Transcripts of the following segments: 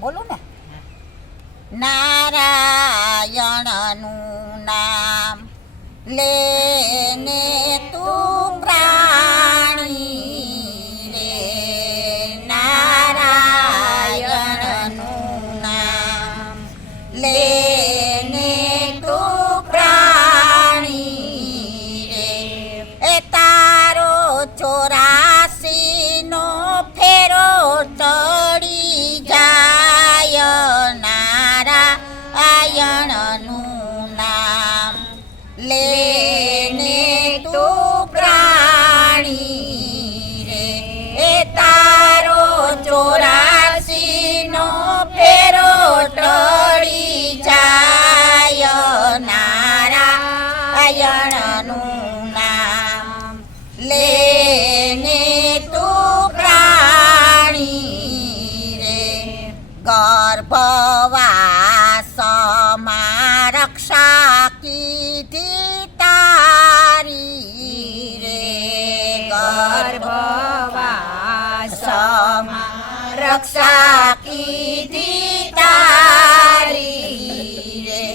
બોલું ને? નારાયણનું નામ લેને તું પ્રાણી રે, નારાયણનું નામ લેને તું પ્રાણી રે, એ તારો 84નો ફેરો ચડી જાય, નારાયણનું નામ લેને તું પ્રાણી રે, એ તારો 84નો ફેરો ટળી જાય, નારાયણનું નામ લેને તું પ્રાણી રે, ગર્ભવાસમાં રક્ષા કીધી તારી રે, ગર્ભવાસમાં રક્ષા કીધી તારી રે,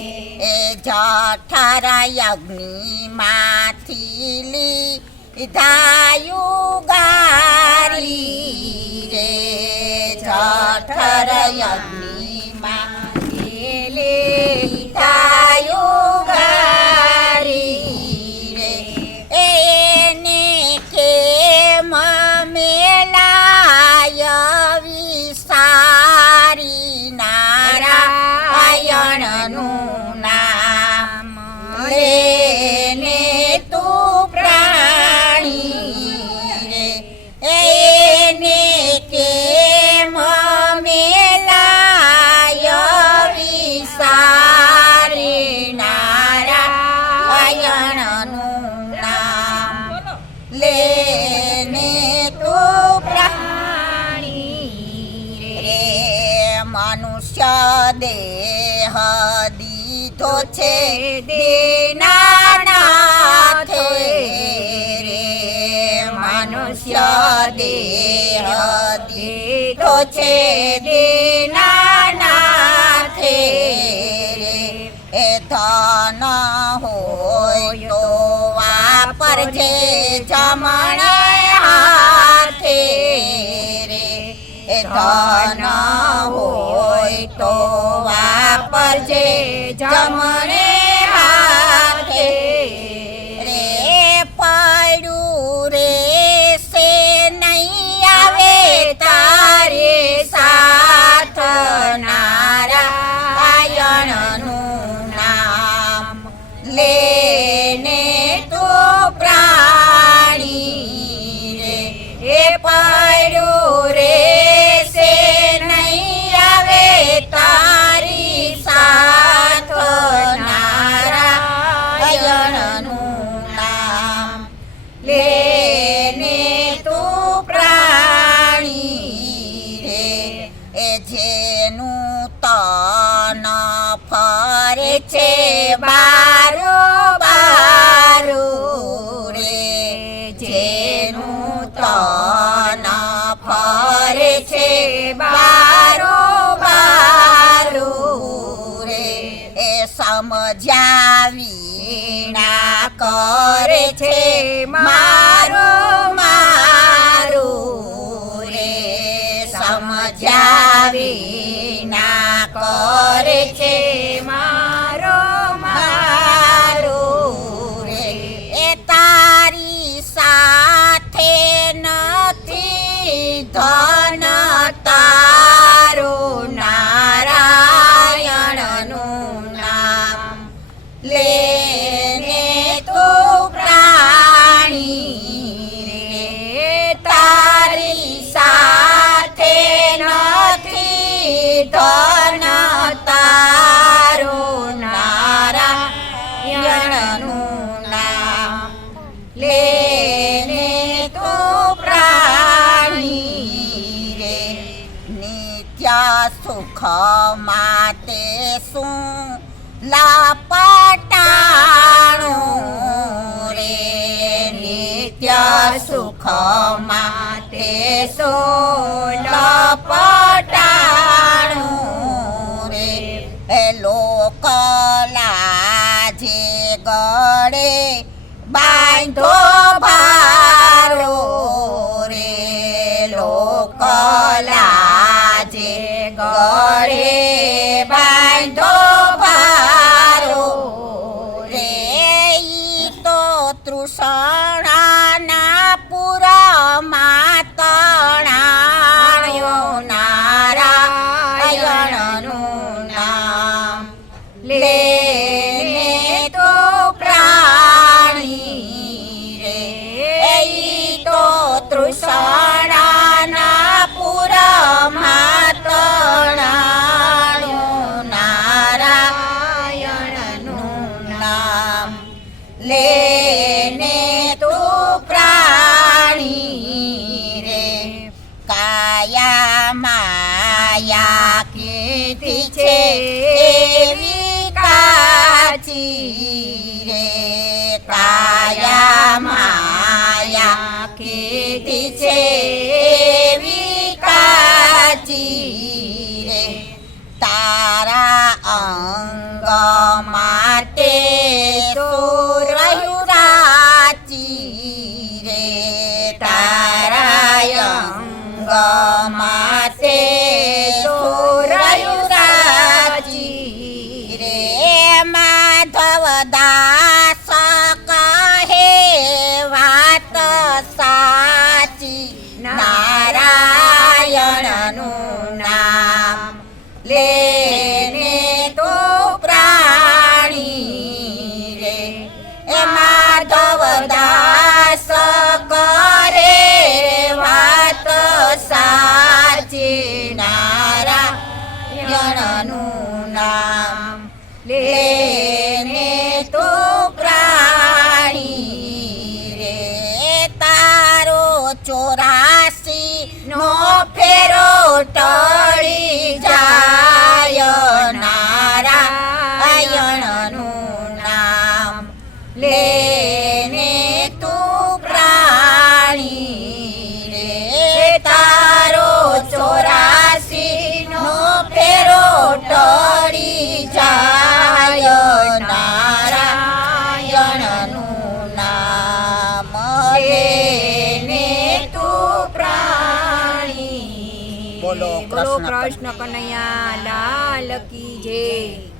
એ જઠર યજ્ઞમાંથી લીધા યુગારી રે, જઠર યજ્ઞમાંથી લીધા યુગારી રે, એને કેમ મેલાય વિસારી, નારાયણનું નામ લેને તું પ્રાણી રે, એને કેમ મેલાય વિસારી, નારાયણનું નામ લેને તું પ્રાણી રે, મનુષ્ય દેહ દીધો છે દીનાનાથે રે, મનુષ્ય દેહ દીધો છે દીનાનાથે રે, એ ધન હોય તો વાપરજે જમણે હાથે રે, એ ધન હોય તો વાપરજે જમણે હાથે રે, પડ્યું રે સે નહીં આવે તારે સાથ, નારાયણનું નામ લેને તું પ્રાણી રે, એ પડ્યું રે સે નહીં આવે તારી સાથ, નારાયણનું નામ લેને તું પ્રાણી રે, એ જેનું તન ફરે છે બારો બારો રે, જેનું તન ફરે છે બારો બારો રે, એ સમજ્યા વિના કરે છે મારો મારો રે, સમજ્યા વિના કરે છે મારો મારો રે, એ તારી સાથે નથી ધન તારો, નારાયણનું નામ લેને તું પ્રાણી રે, તારી સાથે નથી ધન તારો, નારાયણનું નામ લેને તું પ્રાણી રે, નિત્ય સુખ માટે શું લાપટાણું રે, નિત્ય સુખ માટે શું લપટાણું લાજે ગળે બાંધો ભારો રે ઈ તો તૃષણાના પુરમાં તણાયો નારાયણનું નામ લેને તો પ્રાણી રે ઈ તો તૃષણાના પુરમાં તણાયો નારાયણનું નામ લેને તો પ્રાણી રે કાયા માયા કીધી છે એવી કાચી રે કાયા માયા કીધી છે એવી કાચી રે તારા અંગ માટે સોરયું રાચી રે તારા અંગ માટે સોરયું રાચી રે માધવ દાસ કહે વાત સાચી નારાયણનું નામ લેને તો પ્રાણી રે એ માધવ દાસ કરે વાત સાચી નારાયણનું નામ લેને તો પ્રાણી રે તારો 84 નો ફેરો ટળી જાય નારાયણનું નામ લેને તું પ્રાણી રે તારો 84 નો ફેરો ટળી જાય નારાયણનું નામ લેને તું પ્રાણી બોલો કૃષ્ણ કનૈયા લાલ કી જય.